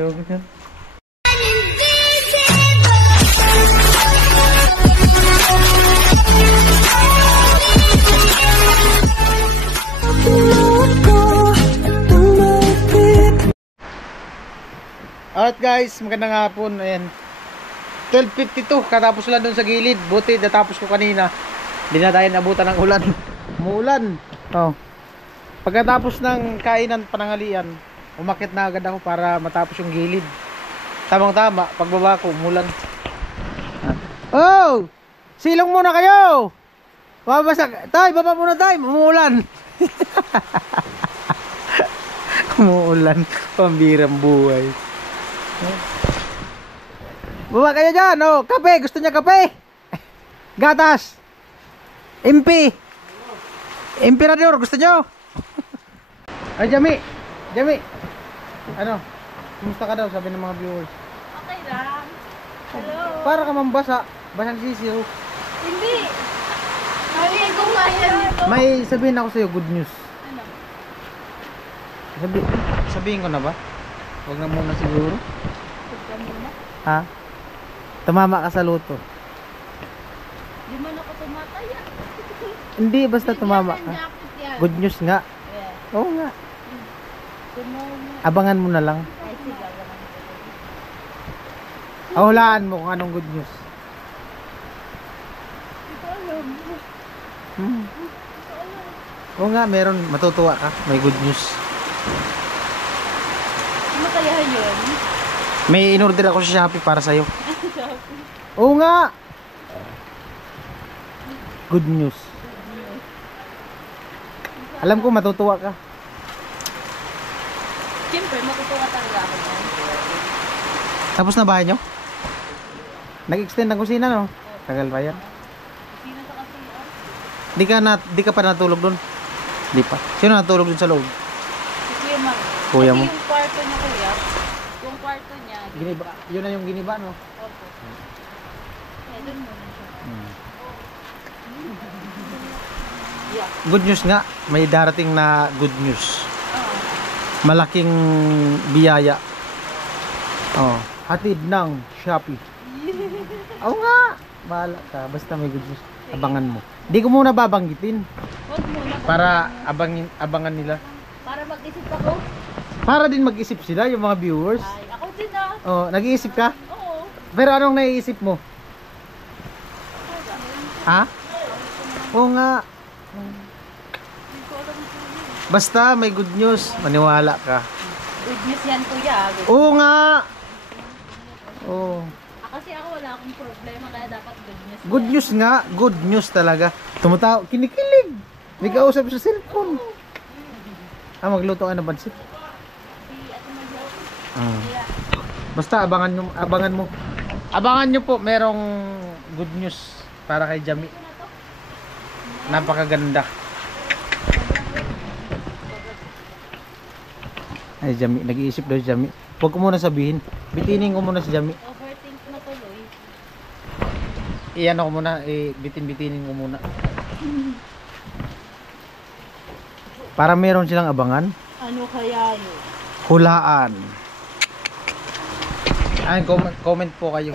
Ewan ko yan. Alright guys, magandang hapon. Ayan, 12:52, katapos lang doon sa gilid. Buti natapos ko kanina. Hindi na tayo nabutan ng ulan. Umuulan. Oh. Pagkatapos ng kainan panangalian, umakyat na agad ako para matapos yung gilid. Tamang tama, pagbaba ko umulan. Oh! Silong muna kayo! Babasa, tay, baba muna tay, umuulan. Umuulan, pambirang buhay. Baba kayo dyan, oh, kape, gusto niya kape? Gatas. MP. Emperador, gusto nyo? Ay, Jami. Jami. Ano? Kumusta ka daw, sabi ng mga viewers? Okay lang. Hello. Para ka mambasa. Basang sisiyo. Hindi. Naligo nga yan dito. May sabihin ako sa'yo, good news. Ano? Sabihin ko na ba? Huwag na muna siguro. Huwag ka muna. Ha? Tumama ka sa luto. Di man ako tumataya. Hindi, basta tumama ka. Good news nga. Yeah. Oo nga. Tumama. Abangan mo na lang. Ay, sige. Abangan ko. Hulaan mo kung anong good news. Ito alam. Oo nga, meron. Matutuwa ka. May good news. Ano kaya yun? May in-order ako sa Shopee para sa'yo. Shopee. Oo nga. Good news. Alam ko matutuwa ka. Siyempre, matutuwa talaga ako. Tapos na bahay nyo? Nag-extend ng kusina, no? Tagal pa yan. Sino sa kasi Di ka pa natulog doon? Di pa. Sino natulog doon sa loob? Si Kuya Mar. Kuya mo? Kasi yung kwarto niya, kuya. Yung kwarto niya. Giniba. Yun na yung giniba, no? Opo. Eh, doon muna siya. Yeah. Good news nga. May darating na good news. Oo. Malaking biyaya. Oh, hatid ng Shopee. Oo nga. Bahala ka. Basta may good news. Abangan mo. Di ko muna babanggitin. Huwag muna. Para abangan nila. Para mag-isip ako. Para din mag-isip sila, yung mga viewers. Ay, ako din ah. Oh, nag-iisip ka? Oo. Pero anong naiisip mo? Ha? Oo nga. Basta may good news, maniwala ka. Good news yan, kuya. Oo nga. Oo. Kasi ako wala akong problema, kaya dapat good news. Good news nga, good news talaga. Tumatawa, kinikilig. May kausap sa cellphone. Ah, magluto ka ng pansit. Basta abangan mo. Abangan nyo po, merong good news para kay Jami. Napakaganda. Ay, Jami, nag-iisip daw si Jami. Huwag ko muna sabihin. Bitinin ko muna si Jami. Overthink na tuloy. Iyan ako muna, bitin-bitinin ko muna. Para meron silang abangan. Ano kaya yun? Hulaan. Ay, comment po kayo.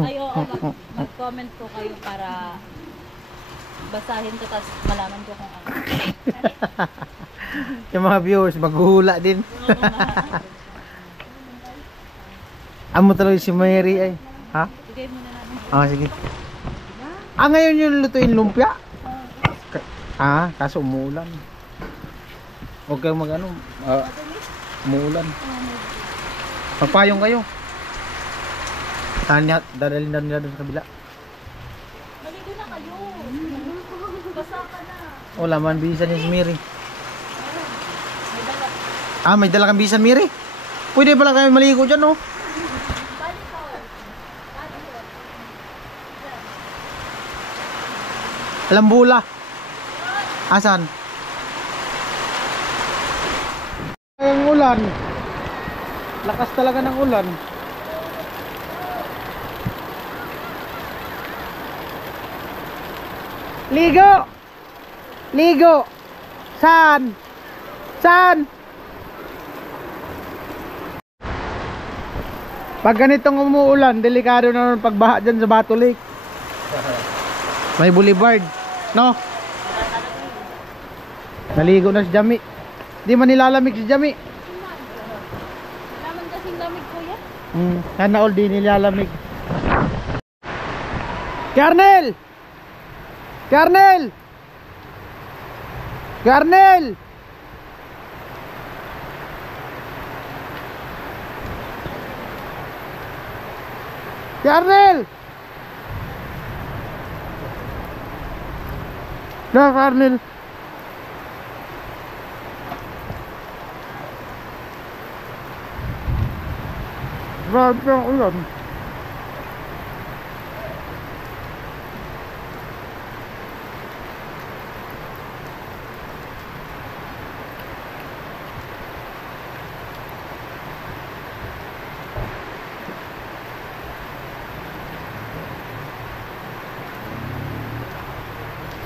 Ay, oo, mag-comment po kayo para basahin ko, tapos malaman ko kung ano. Yung mga viewers, maghuhula din. Oo nga. Amo talaga si Mary ay. Ha? Bigay muna namin. Ah, sige. Ah, ngayon yung lutuin lumpia? Kaso umuulan. Huwag kayong mag-ano. Umuulan. Magpayong kayo. Dadalhin na nila doon sa kabila. Maligo na kayo. Basa ka na. Wala man, bisa ni si Mary. May dala. Ah, may dala kang bisa, Mary? Pwede pala kayo maligo dyan, oh. Lambula. Asan? Ang ulan. Lakas talaga ng ulan. Ligo! Ligo! Saan? Saan? Pag ganitong umuulan, delikado na naman pagbaha dyan sa Bato Lake. May boulevard, no? Naligo na si Jami. Di man nilalamig si Jami. Naman kasing lamig kuya. Sana all di nilalamig. Kernel! Kernel! Kernel! Kernel! Dah, Kernel. Grabe ang ulan.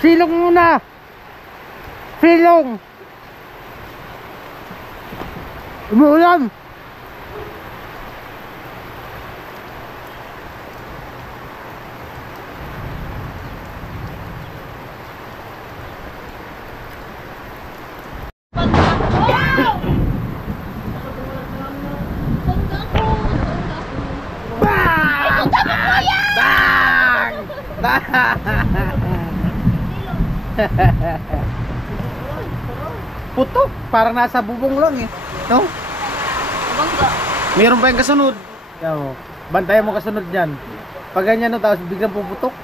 Silong muna. Silong. Umuulan. Bang! Bang! Bang! Putok, parang nasa bubong lang eh. No? Bangga. Meron pa yung kasunod. Yo, bantayan mo kasunod diyan. Pag ganyan no, tapos biglang puputok.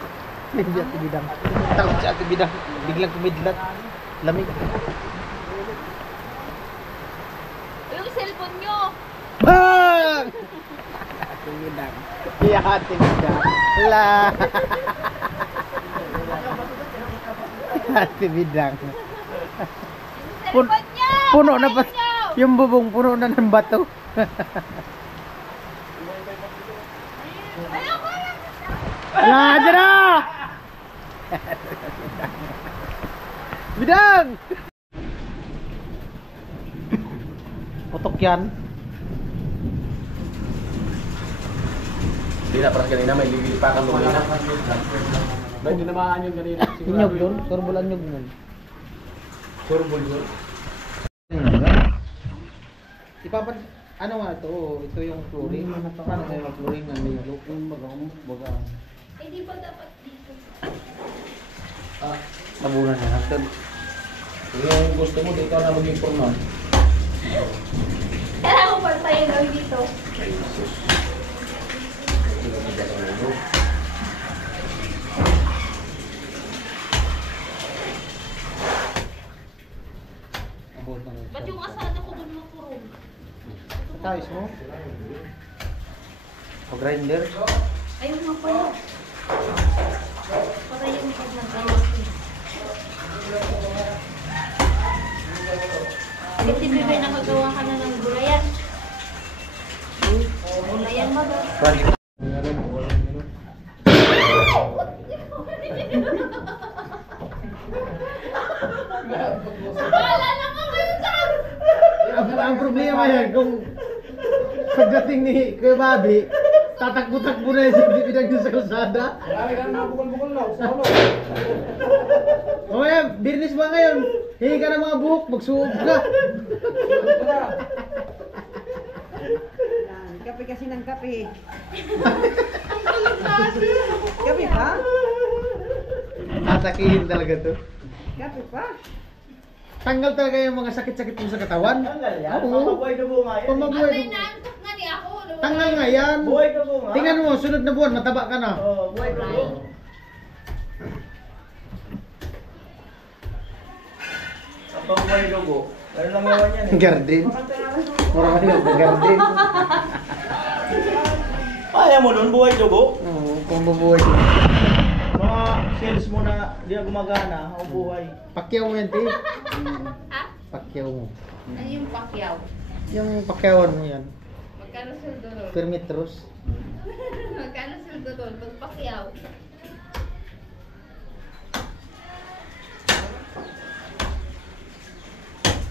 Hindi ate bidang. Takot si ate bidang. Biglang kumidlat. Lamig. Yung cellphone nyo. Bang! Ate bidang. Iya ate bidang. La. Ate bidang. Cellphone nyo. Puno na pa. Yung bubong puno na ng bato. Ala, dyan na! Bidang! Putok yan. Hindi na, parang kanina may lilipakan mo kanina. Ba't hindi namaan yun kanina? Inyog yun, turbulan nyog yun. Turbol yun. Ipapan, ano nga ito? Ito yung flooring. Paano kayo mag-flooring ng nilo? Baga. Eh di ba dapat dito? Tabunan na natin. Yung gusto mo, dito na maging formal. Kailangan ko pa tayo gawin dito. Ba't yung asada ko doon makurong? Tawis mo? O grinder? Ayun nga pala. Para yung pag nagayos ko. Kasi bebe nakagawa ka na ng gulayan. Gulayan ba ba? Project. Wala naman kayo dyan! Ang problema yan kung pagdating ni Kuya Bobby, tatakbo-takbo na yung si Bidang sa kalsada. Marami ka na bukol-bukol na. Sa ano? O kaya, birnis ba ngayon? Hingi ka ng mga buhok, magsuog ka. Kape kasi ng kape. Kape pa? Tatakihin talaga to. Kape pa? Tanggal talaga yung mga sakit-sakit mo sa katawan. Tanggal yan. Oo. Pamabuhay dugo nga yan. Pamabuhay. Abay, naantok na di ako. Tanggal nga yan. Buhay dugo nga. Tingnan mo, sunod na buwan, mataba ka na. Oo, buhay dugo. Ang pamabuhay dugo. Ano lang gawan yan eh. Garden. Mura ka yung garden. Kaya mo nun, buhay dugo. Oo, pambubuhay. Mga cells mo na di na gumagana, o buhay. Pakyaw mo yan, te. Ha? Pakyaw mo. Ano yung pakyaw? Yung pakyawan mo yan. Magkano sweldo doon? Per metros. Magkano sweldo doon? Pag pakyaw.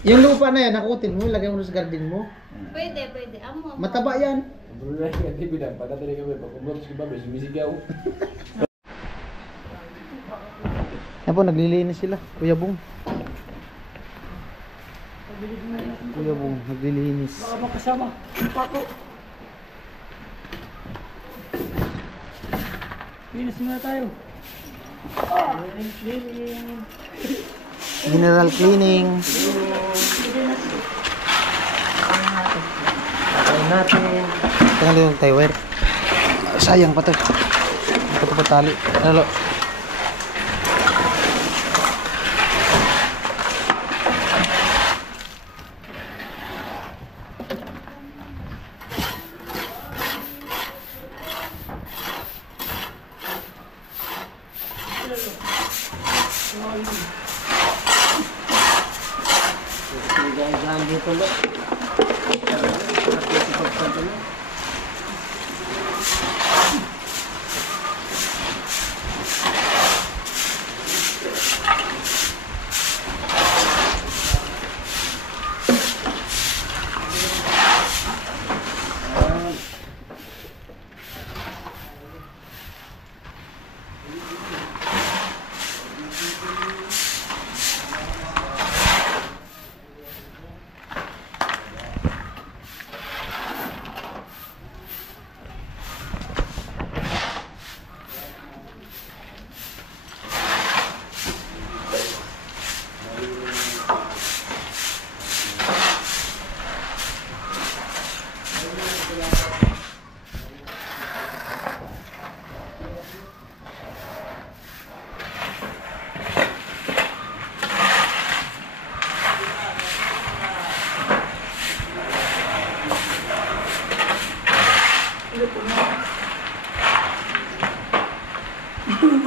Yung lupa na yan, nakutin mo, lagay mo sa garden mo. Pwede, pwede. Amo. Mataba yan. Ang problema nga TV na, pagkatali kami, pag-umot si Babe, sumisigaw. Yan po, naglilinis sila. Kuya Bong. Kuya Bong, naglilinis. Baka makasama. Pako. Linis muna tayo. General cleaning. Tengah yung tire. Sayang pa to. Ito pa tali. Halo.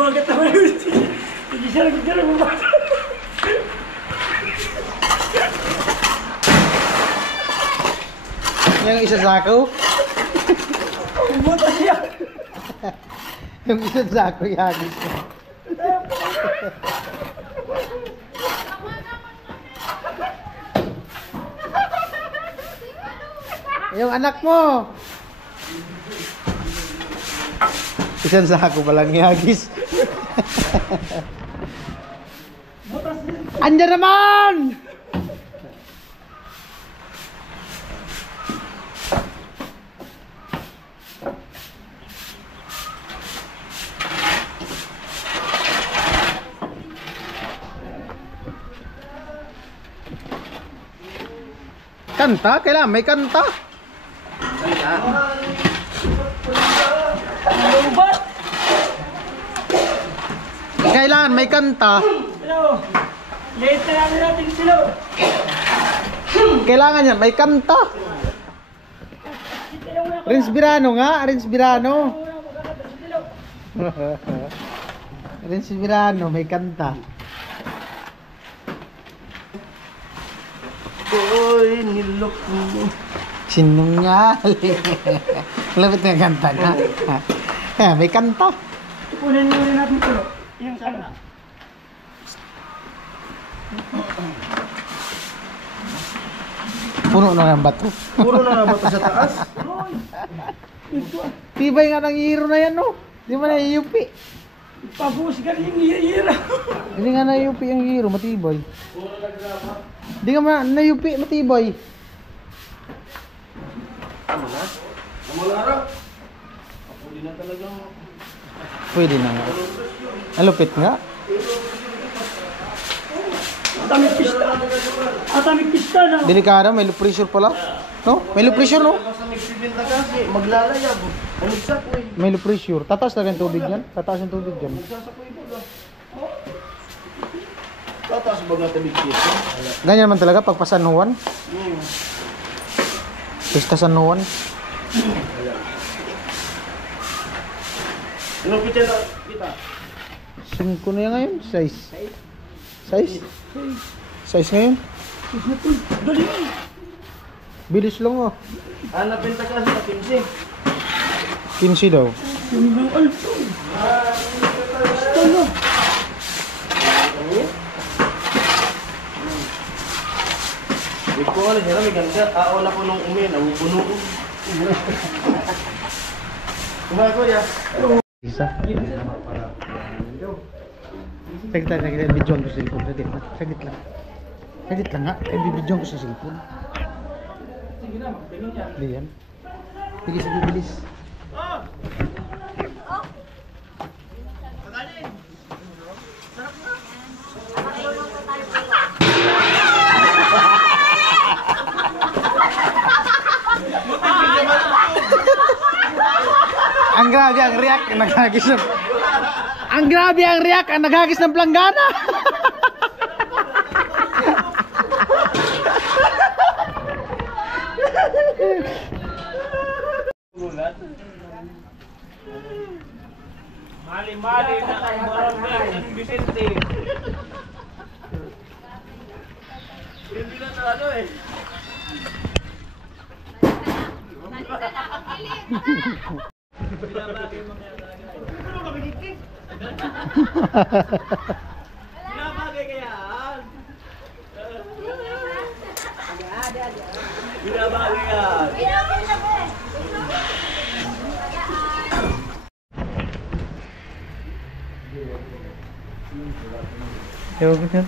Bakit naman yun? Hindi siya nagdala mo ba? Yung isa sako. Pumunta siya. Yung isa sako yagis. Yung anak mo. Isang sako palang yagis. Andiyan naman! Kanta? Kailangan may kanta. Lubat! Kailangan may kanta. Hello! Late na lang natin sila. Kailangan yan, may kanta. Rins Birano nga, Rins Birano. Rins Birano, may kanta. Uy, nilok mo. Sinungaling. Lapit na kanta na. May kanta. Kunin mo rin natin ito. Yung ano. Puno na ng bato. Puro na ba ito sa taas? Tibay nga ng hero na yan, no? Di ba na-iupi? Pabus ka rin yung hira. Hindi nga na-iupi ang hero, matibay. Hindi nga na-iupi, matibay. Pwede na nga. Alupit nga. Atamik pista. Atamik pista na. Delikado, may low pressure pala. No? May low pressure, no? Maglalayag. Umigsak ko eh. May low pressure. Tataas talaga yung tubig yan. Tataas yung tubig yan. Tataas ba nga tabig pista? Ganyan naman talaga pag San Juan. Pista San Juan. Anong kita na kita? 5 na yan ngayon. 6. 6? 6 ngayon. Dali. Bilis lang, oh. Hanapin ta kasi na 15. 15 daw. Yung ng alto. Basta na. Ito nga lang, may ganda. Wala ko nung umin, puno ko. Kumain ko ya. Isa. Saglit lang, video ko sa cellphone. Saglit lang. Saglit lang nga, video ko sa cellphone. Sige na, magtingin niya. Hindi yan. Bilis, bilis. Ang grabe ang react ang naghagis ng Ang grabe ang react ang naghagis ng planggana. Mali-mali na ang barangay ng Vicente. Hindi na sa ano eh. Binabagay kaya yan. Binabagay yan. Ewan ko siya.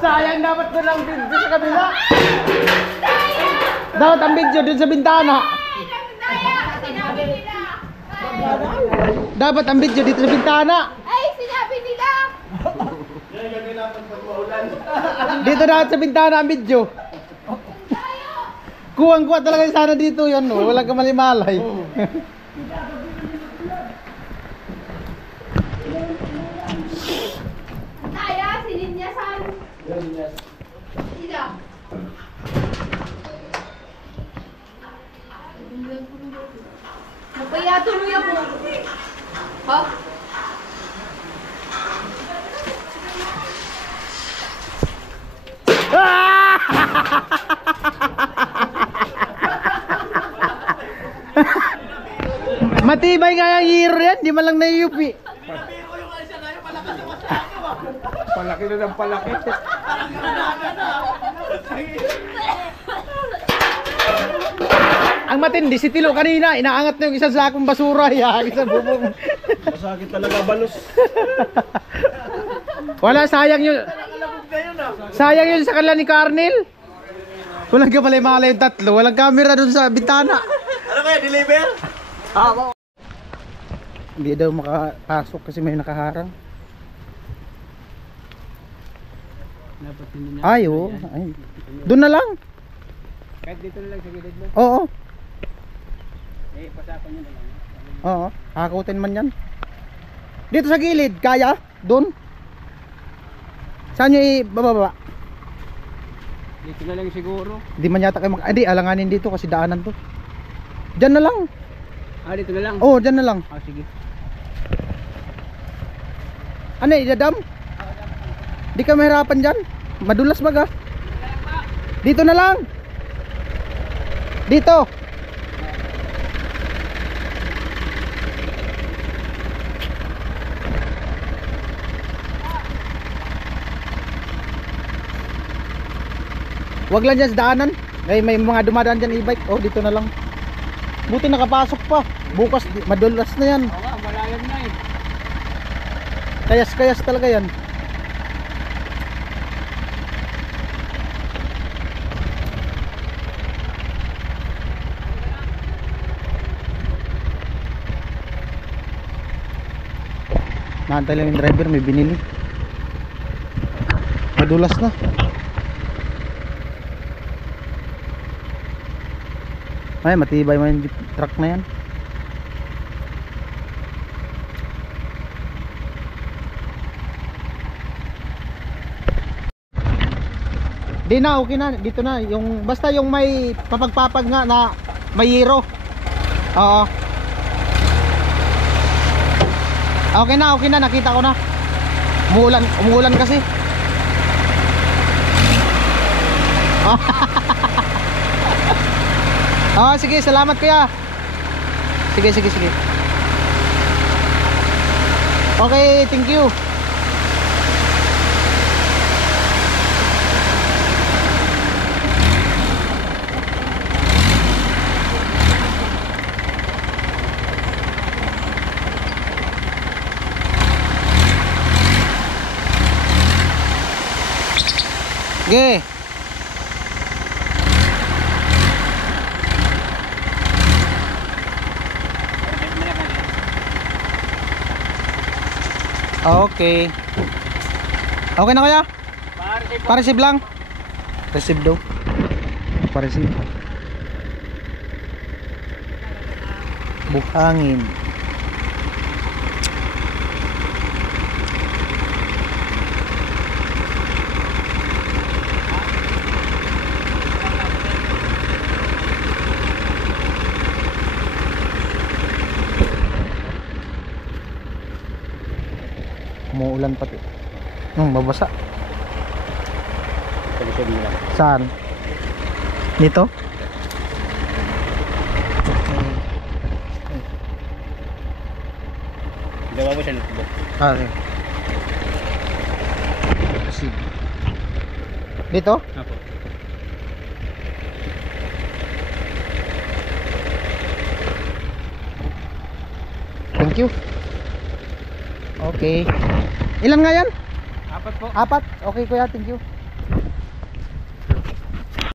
Sayang dapat ko lang video sa kabila. Dapat ang video dun sa bintana. Dapat ang video dito sa bintana. Ay, sinabi nila! Dito dapat sa bintana ang video. Kuwang-kuwa talaga sana dito yun, no? Walang kamalimalay. Kaya, sininyasan! Sila! Napaya tuloy ako! Ha? Matibay nga yung hero yan, di man lang naiupi. Palaki na ng palaki. Ang matindi, si Tilo kanina, inaangat na yung isang sakong basura, isang bubong. Masakit talaga balos. Wala, sayang yun. Sayang yun sa kanila ni Carnel. Walang kamalay-malay yung tatlo, walang camera dun sa bintana. Ano kaya, deliver? Hindi daw makapasok kasi may nakaharang. Ay, oo. Ay. Doon na lang. Kahit dito na lang sa gilid mo. Oo. Pasakon nyo na lang. Oo. Hakutin man yan. Dito sa gilid, kaya? Doon? Saan nyo ibababa? Dito na lang siguro. Hindi man yata kayo hindi, alanganin dito kasi daanan to. Diyan na lang. Dito na lang. Oo, diyan na lang. Sige. Ano, idadam? Di ka mahirapan dyan. Madulas baga. Dito na lang. Dito. Wag lang dyan sa daanan. May mga dumadaan dyan e-bike. Oh, dito na lang. Buti nakapasok pa. Bukas madulas na yan. Oo nga, malayan na eh. Kayas-kayas talaga yan. Naantay lang yung driver, may binili. Madulas na. Ay, matibay man yung truck na yan. Di na, okay na, dito na. Yung, basta yung may papagpapag nga na may hero. Oo. Okay na, nakita ko na. Umuulan kasi. Ah, sige, salamat kuya. Sige, sige, sige. Okay, thank you. Sige. Okay. Okay na kuya? Pa-receive lang. Receive daw. Pa-receive. Buhangin. Umuulan pati. Babasa. Pag-isod mo lang. Saan? Dito? Gawa mo siya notebook. Okay. Receive. Dito? Apo. Thank you. Okay. Ilan nga yan? 4 po. 4? Okay kuya, thank you.